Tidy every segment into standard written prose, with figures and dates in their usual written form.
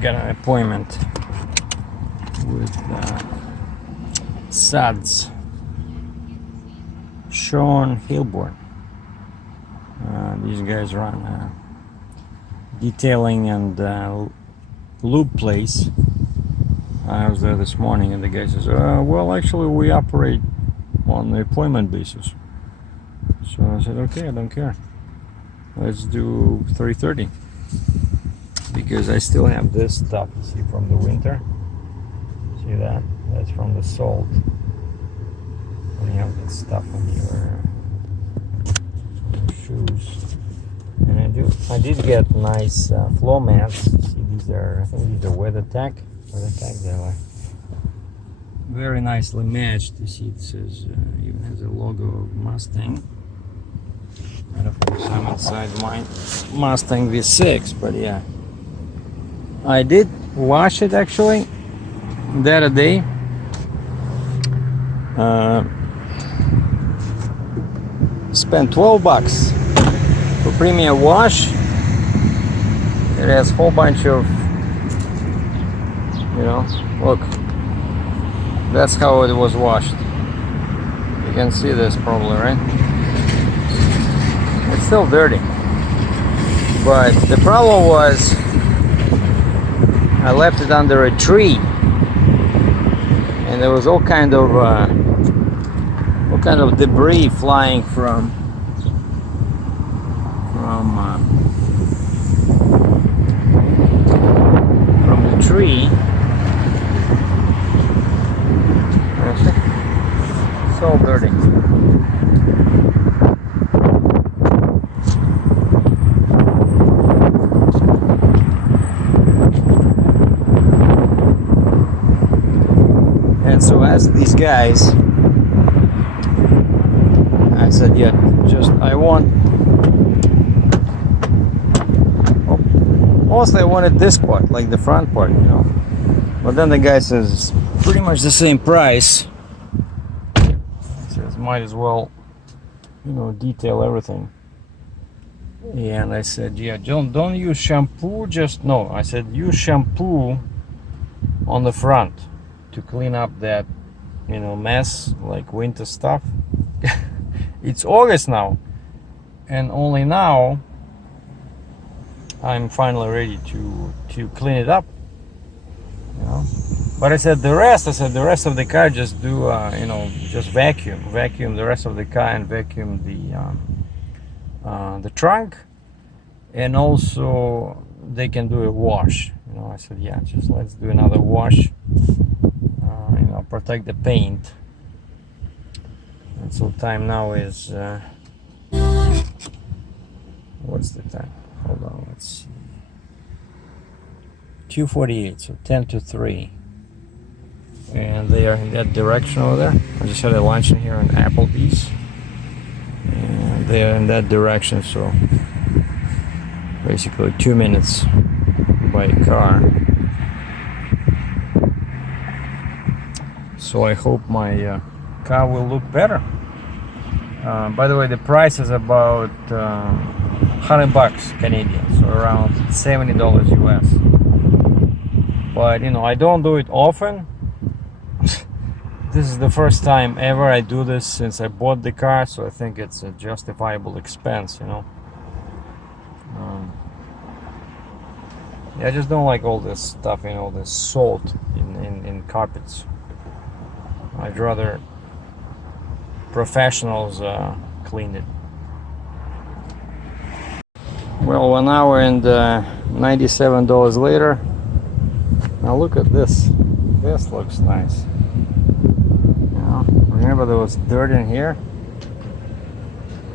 got an appointment with SADS, Sean Hilborn. These guys run detailing and lube place. I was there this morning and the guy says, well, actually we operate on the appointment basis. So I said, okay, I don't care. Let's do 3:30 because I still have this stuff, see, from the winter. See that? That's from the salt. And you have that stuff on your shoes. And I did get nice floor mats. See, these are, I think these are WeatherTech. They are very nicely matched. You see, it says even has a logo of Mustang. And of course, I'm inside my Mustang V6, but yeah, I did wash it actually the other day. Spent $12 for premium wash. It has a whole bunch of, you know, look, that's how it was washed. You can see this probably, right? It's still dirty, but the problem was I left it under a tree, and there was all kind of debris flying from the tree. It's all dirty. And so as these guys, I said, yeah, just I want, mostly I wanted this part, like the front part, you know. But then the guy says it's pretty much the same price. He says might as well, you know, detail everything. And I said, yeah, don't use shampoo, just no. I said use shampoo on the front to clean up that, you know, mess, like winter stuff. It's August now, and only now I'm finally ready to clean it up, you know. But I said the rest of the car just do you know, just vacuum the rest of the car and vacuum the trunk, and also they can do a wash, you know. I said, yeah, just let's do another wash, you know, protect the paint. And so time now is what's the time? Hold on, let's see. 2:48, so 10 to 3. And they are in that direction over there. I just had a lunch in here in Applebee's. And they are in that direction, so basically 2 minutes by car. So I hope my car will look better. By the way, the price is about $100 Canadian, so around $70 US. But you know, I don't do it often. This is the first time ever I do this since I bought the car, so I think it's a justifiable expense, you know. Yeah, I just don't like all this stuff, you know, this salt in carpets. I'd rather professionals clean it. Well, 1 hour and $97 later. Now look at this. This looks nice. You know, remember there was dirt in here?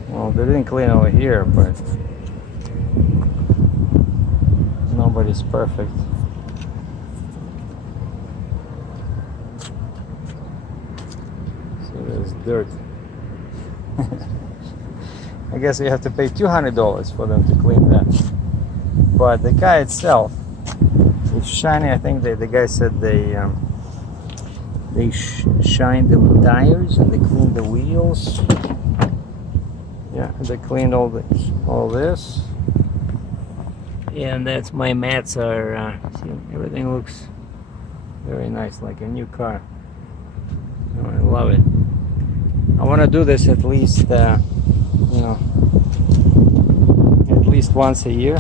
Well, they didn't clean over here, but nobody's perfect. So there's dirt. I guess you have to pay $200 for them to clean that. But the car itself, it's shiny. I think the guy said they shined the tires and they cleaned the wheels. Yeah, they cleaned all this. And that's my mats are, see, everything looks very nice, like a new car. Oh, I love it. I want to do this at least, you know, at least once a year.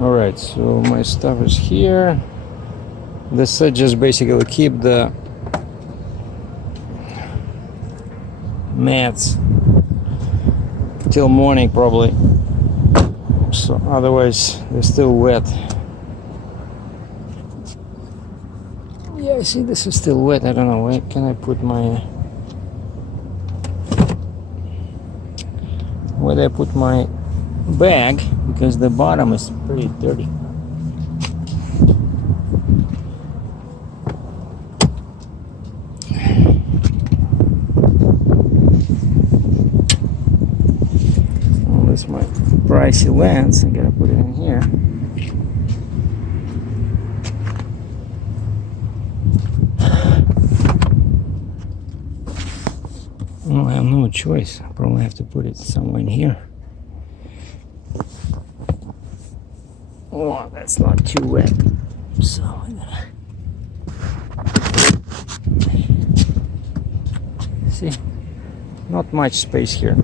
Alright, so my stuff is here. This should just basically keep the mats till morning probably. So otherwise they're still wet. Yeah, see, this is still wet. I don't know, where can I put my... Where do I put my bag? Because the bottom is pretty dirty. Well, that's my pricey lens. I gotta put it in here. Well, I have no choice. I probably have to put it somewhere in here. Oh, that's not too wet. So I'm gonna see. Not much space here.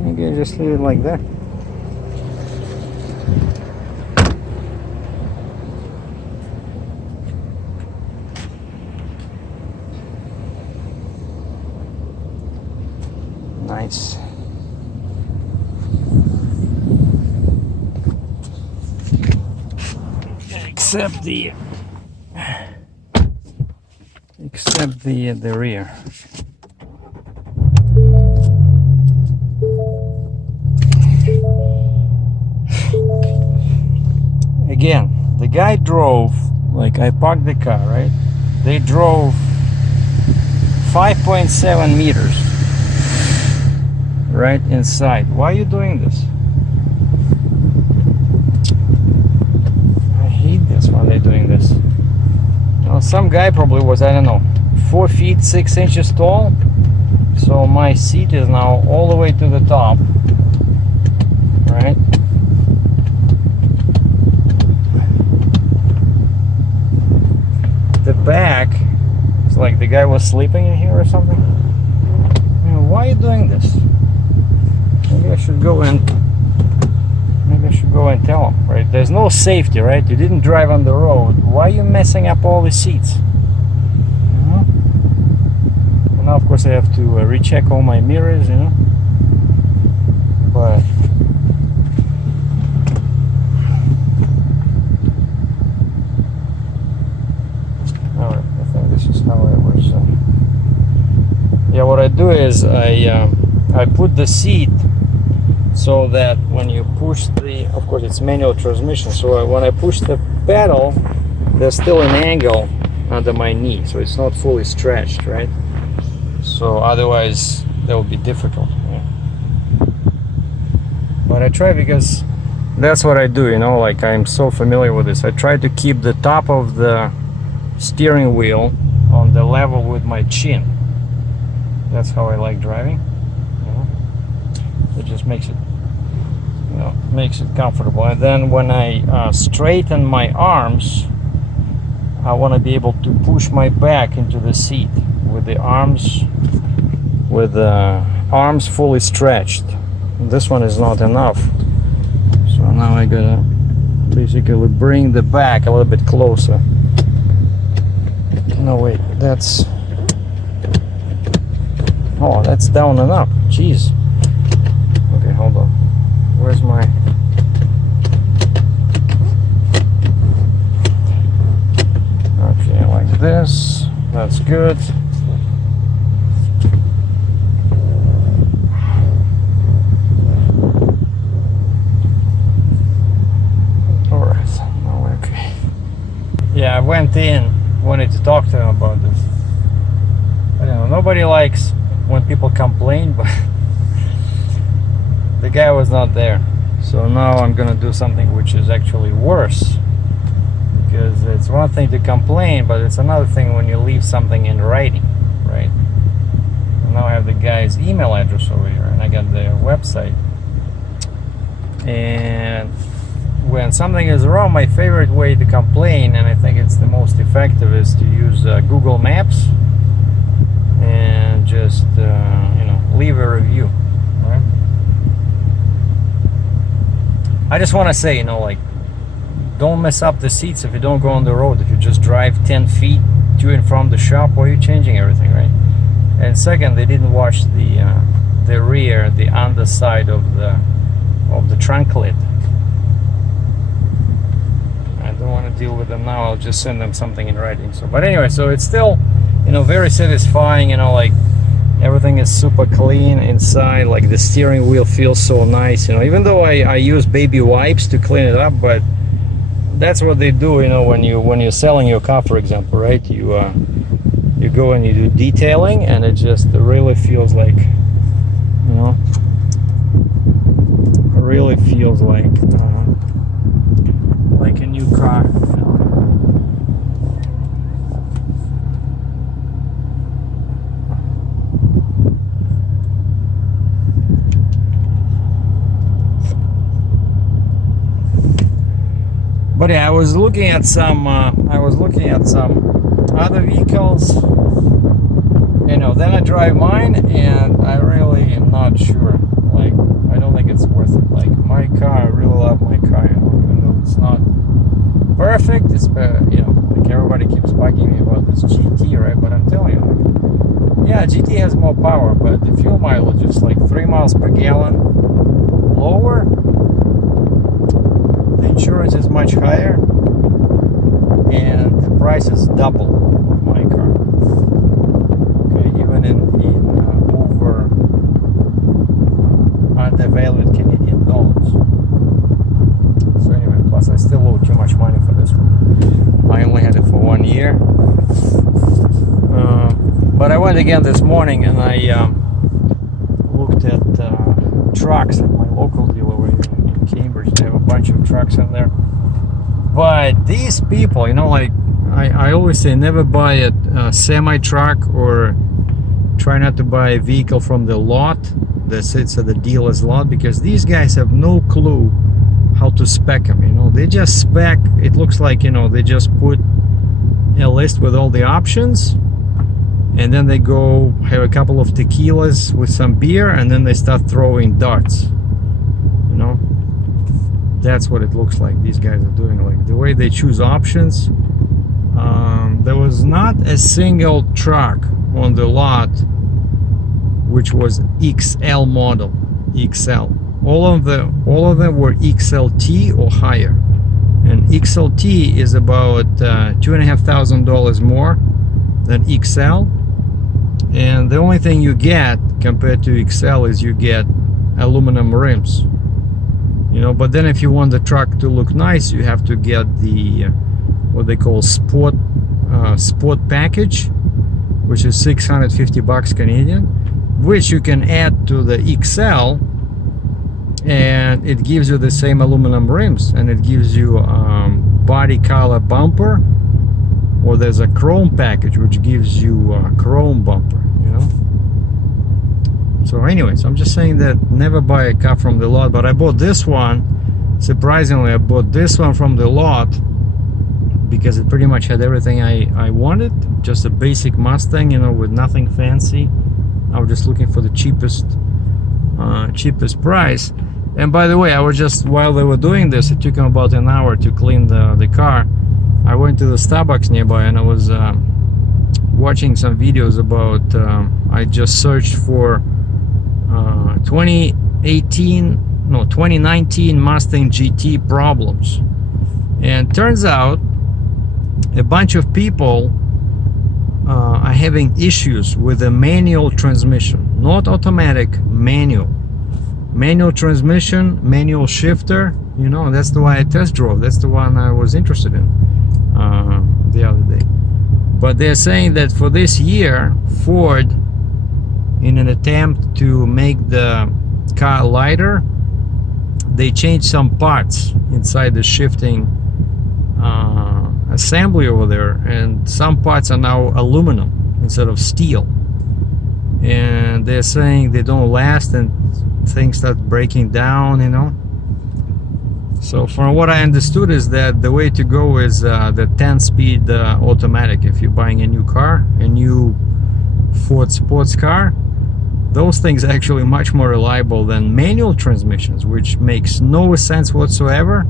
Maybe I just leave it like that. Nice. Except the rear. Again, the guy drove, like I parked the car, right? They drove 5.7 meters right inside. Why are you doing this? I hate this when they're doing this. Well, some guy probably was, I don't know, 4 feet 6 inches tall. So my seat is now all the way to the top, right? The back, it's like the guy was sleeping in here or something. I mean, why are you doing this? Maybe I should go and tell him, right? There's no safety, right? You didn't drive on the road. Why are you messing up all the seats? And now, of course, I have to recheck all my mirrors, you know. But all right, I think this is how I was. Yeah, what I do is I put the seat so that when you push the, of course it's manual transmission, so when I push the pedal, there's still an angle under my knee, so it's not fully stretched, right? So otherwise that would be difficult. Yeah. But I try, because that's what I do, you know, like I'm so familiar with this. I try to keep the top of the steering wheel on the level with my chin. That's how I like driving. It just makes it, you know, makes it comfortable. And then when I straighten my arms, I want to be able to push my back into the seat with the arms fully stretched. And this one is not enough, so now I gotta basically bring the back a little bit closer. No, wait, that's, oh, that's down and up. Jeez. Okay, hold on. Where's my... Okay, like this. That's good. Alright, now we're okay. Yeah, I went in, wanted to talk to him about this. I don't know, nobody likes when people complain, but the guy was not there. So now I'm gonna do something which is actually worse, because it's one thing to complain, but it's another thing when you leave something in writing, right? now I have the guy's email address over here, and I got their website. And when something is wrong, my favorite way to complain, and I think it's the most effective, is to use Google Maps and just you know, leave a review. Right? I just want to say, you know, like, don't mess up the seats if you don't go on the road. If you just drive 10 feet to and from the shop, while you're changing everything, right? And second, they didn't wash the rear, the underside of the trunk lid. I don't want to deal with them now. I'll just send them something in writing. So, but anyway, so it's still, you know, very satisfying. You know, like, everything is super clean inside. Like, the steering wheel feels so nice. You know, even though I use baby wipes to clean it up, but that's what they do. You know, when you're selling your car, for example, right? You go and you do detailing, and it just really feels like, you know, really feels like a new car. You know? But yeah, I was looking at some other vehicles. You know, then I drive mine, and I really am not sure. Like, I don't think it's worth it. Like, my car, I really love my car. You know, even though it's not perfect, it's, you know, like, everybody keeps bugging me about this GT, right? But I'm telling you, like, yeah, GT has more power, but the fuel mileage is like 3 miles per gallon lower. The insurance is much higher, and the price is double of my car. Okay, even in over undervalued Canadian dollars. So anyway, plus I still owe too much money for this one. I only had it for 1 year. But I went again this morning, and I looked at trucks at my local dealer in Cambridge. They have a bunch of trucks in there. But these people, you know, like, I always say, never buy a semi-truck, or try not to buy a vehicle from the lot that sits at the dealer's lot, because these guys have no clue how to spec them. You know, they just spec, it looks like, you know, they just put a list with all the options, and then they go have a couple of tequilas with some beer, and then they start throwing darts. You know, that's what it looks like these guys are doing. Like, the way they choose options, there was not a single truck on the lot which was XL model. XL, all of them were XLT or higher, and XLT is about $2,500 more than XL. And the only thing you get compared to XL is you get aluminum rims. You know, but then if you want the truck to look nice, you have to get the what they call sport package, which is $650 Canadian, which you can add to the XL, and it gives you the same aluminum rims, and it gives you body color bumper, or there's a chrome package which gives you a chrome bumper, you know. So anyways, I'm just saying that never buy a car from the lot. But I bought this one, surprisingly, I bought this one from the lot because it pretty much had everything I wanted. Just a basic Mustang, you know, with nothing fancy. I was just looking for the cheapest price. And by the way, I was just, while they were doing this, it took them about an hour to clean the car. I went to the Starbucks nearby, and I was watching some videos about, I just searched for 2019 Mustang GT problems. And turns out a bunch of people are having issues with a manual transmission, not automatic, manual transmission, manual shifter. You know, that's the one I test drove. That's the one I was interested in the other day. But they're saying that for this year, Ford, in an attempt to make the car lighter, they changed some parts inside the shifting assembly over there, and some parts are now aluminum instead of steel. and they're saying they don't last and things start breaking down, you know. So from what I understood is that the way to go is the 10-speed automatic. If you're buying a new car, a new Ford sports car, those things are actually much more reliable than manual transmissions, which makes no sense whatsoever.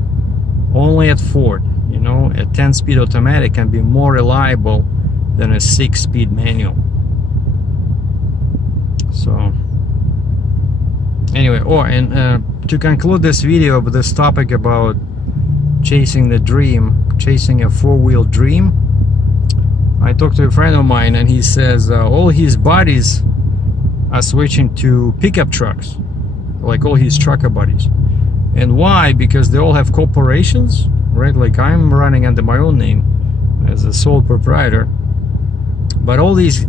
Only at Ford, you know, a 10-speed automatic can be more reliable than a 6-speed manual. So anyway, to conclude this video with this topic about chasing the dream, chasing a four-wheel dream, I talked to a friend of mine and he says all his buddies are switching to pickup trucks, like all his trucker buddies. And why? Because they all have corporations, right? Like I'm running under my own name as a sole proprietor, but all these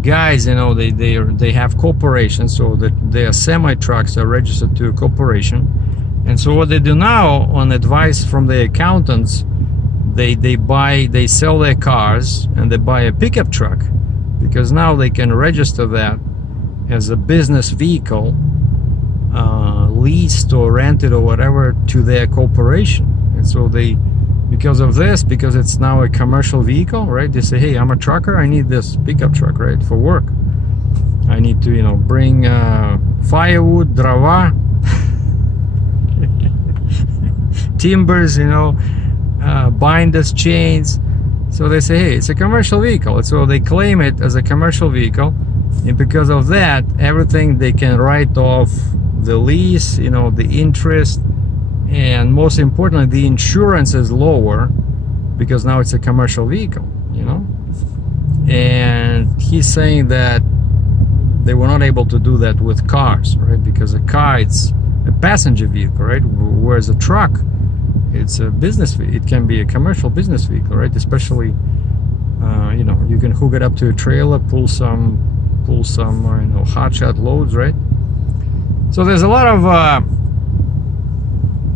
guys, you know, they have corporations, so that their semi trucks are registered to a corporation. And so what they do now, on advice from the accountants, they sell their cars and they buy a pickup truck, because now they can register that as a business vehicle, leased or rented or whatever, to their corporation. And so because of this, because it's now a commercial vehicle, right, they say, hey, I'm a trucker, I need this pickup truck, right, for work. I need to, you know, bring firewood, drava, timbers, you know, binders, chains. So they say, hey, it's a commercial vehicle. And so they claim it as a commercial vehicle, and because of that, everything they can write off, the lease, you know, the interest, and most importantly, the insurance is lower because now it's a commercial vehicle, you know. And he's saying that they were not able to do that with cars, right? Because a car, it's a passenger vehicle, right? Whereas a truck, it's a business, it can be a commercial business vehicle, right? Especially, you know, you can hook it up to a trailer, pull some you know, hotshot loads, right? So there's a lot of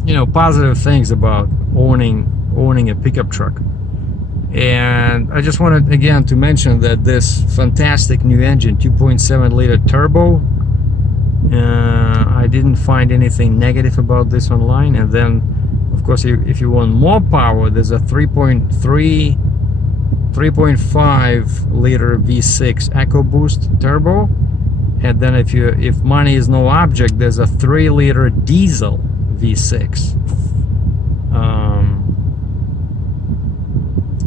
you know, positive things about owning a pickup truck. And I just wanted again to mention that this fantastic new engine, 2.7 liter turbo, I didn't find anything negative about this online. And then of course, if you want more power, there's a 3.5 liter V6 EcoBoost turbo. And then if money is no object, there's a 3 liter diesel V6.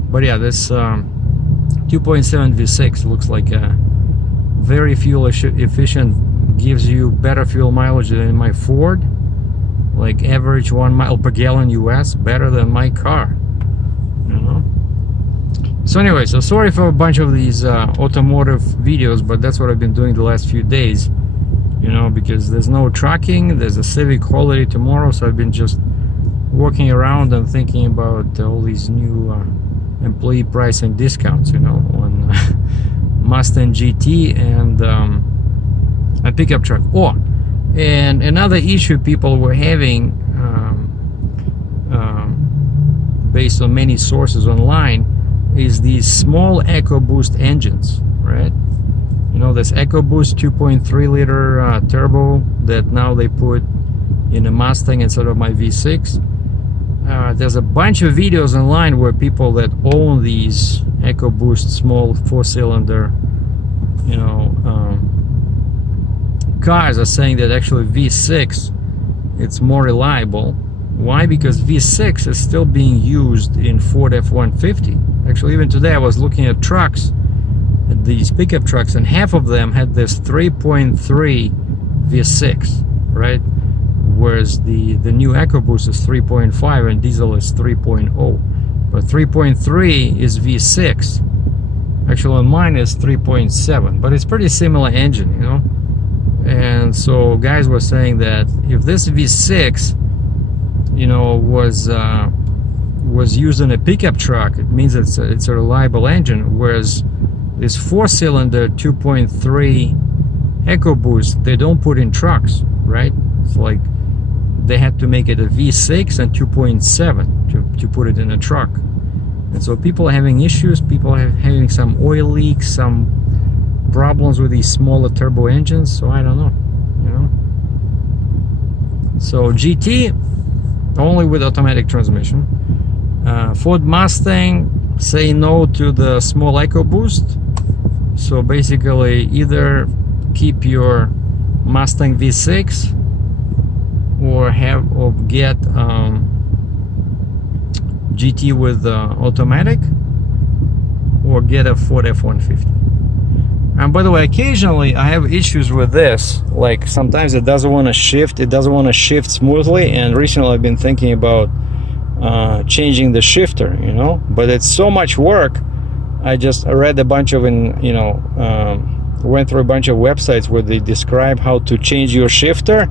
But yeah, this 2.7 V6 looks like a very fuel efficient, gives you better fuel mileage than my Ford, like average 1 mile per gallon US, better than my car, you know. So anyway, so sorry for a bunch of these automotive videos, but that's what I've been doing the last few days, you know, because there's no trucking, there's a civic holiday tomorrow, so I've been just walking around and thinking about all these new employee pricing discounts, you know, on Mustang GT and a pickup truck. Oh, and another issue people were having, based on many sources online, is these small EcoBoost engines, right? You know, this EcoBoost 2.3 liter turbo that now they put in a Mustang instead of my V6. There's a bunch of videos online where people that own these EcoBoost small 4-cylinder, you know, cars are saying that actually V6, it's more reliable. Why? Because V6 is still being used in Ford F-150. Actually, even today I was looking at trucks, at these pickup trucks, and half of them had this 3.3 V6, right? Whereas the new EcoBoost is 3.5 and diesel is 3.0. But 3.3 is V6. Actually on mine is 3.7, but it's pretty similar engine, you know. And so guys were saying that if this V6, you know, was used in a pickup truck, it means it's a reliable engine, whereas this 4-cylinder 2.3 EcoBoost, they don't put in trucks, right? It's like they had to make it a V6 and 2.7 to put it in a truck. And so people are having issues, people are having some oil leaks, some problems with these smaller turbo engines, so I don't know, you know. So GT only with automatic transmission. Ford Mustang say no to the small EcoBoost. So basically either keep your Mustang V6 or get GT with automatic, or get a Ford F-150. And by the way, occasionally I have issues with this, like sometimes it doesn't want to shift, smoothly, and recently I've been thinking about changing the shifter, you know, but it's so much work. I read a bunch of went through a bunch of websites where they describe how to change your shifter,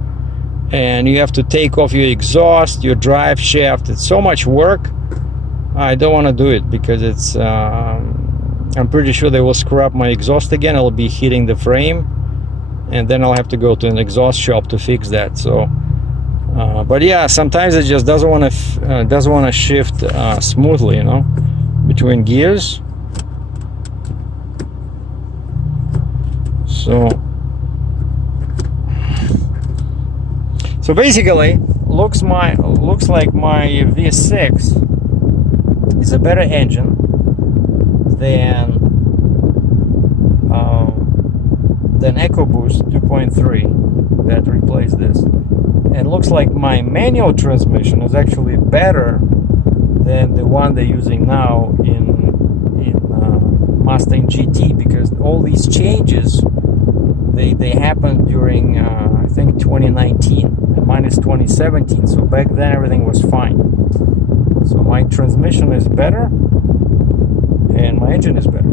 and you have to take off your exhaust, your drive shaft. It's so much work. I don't want to do it because it's I'm pretty sure they will screw up my exhaust again. I'll be hitting the frame, and then I'll have to go to an exhaust shop to fix that. So but yeah, sometimes it just doesn't want to shift smoothly, you know, between gears. So basically, looks like my V6 is a better engine than EcoBoost 2.3 that replaced this, and looks like my manual transmission is actually better than the one they're using now in Mustang GT, because all these changes they happened during I think 2019 and mine is 2017, so back then everything was fine. So my transmission is better and my engine is better.